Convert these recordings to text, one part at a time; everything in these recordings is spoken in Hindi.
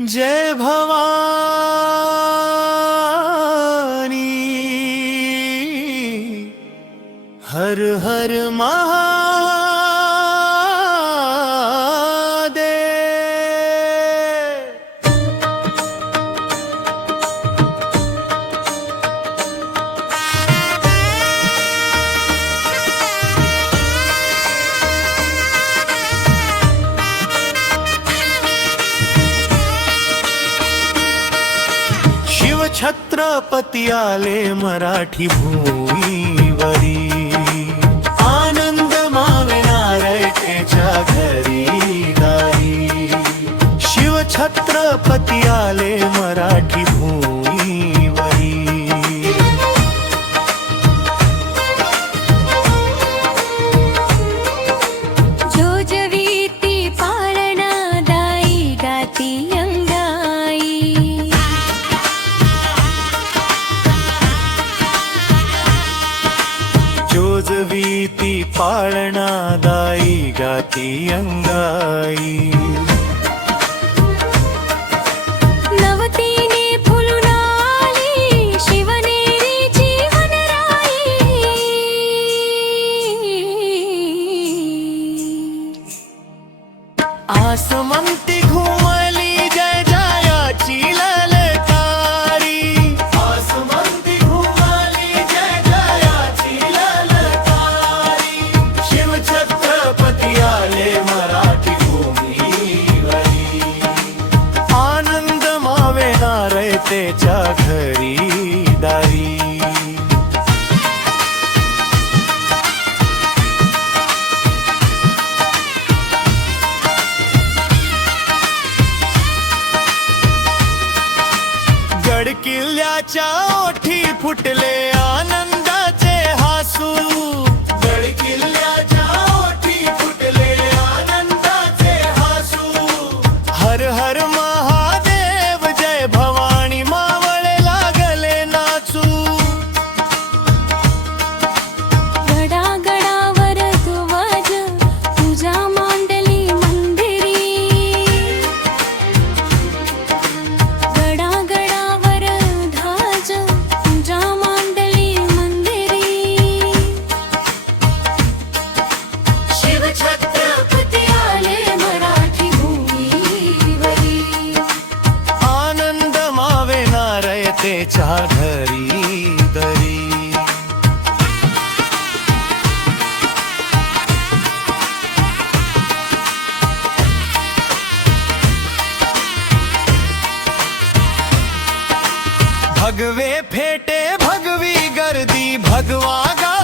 जय भवानी। हर हर महा छत्रपती आले मराठी भूमीवरी. आनंद माविणाऱ्याच्या घरी. ప్రీతి పాళనాదాయిగా తీయంగాయి Awesome. किल्ल्याच्या ओठी फुटले आन दरी। भगवे फेटे भगवी गर्दी भगवा गा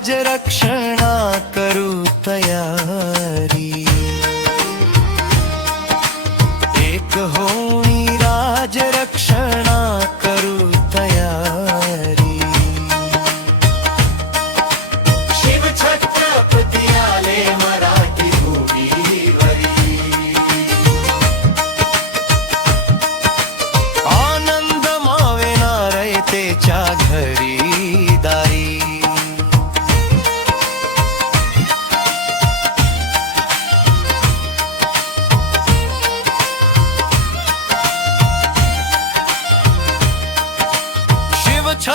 రాజరక్షణ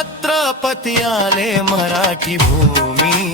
छत्रपती आले मराठी भूमी।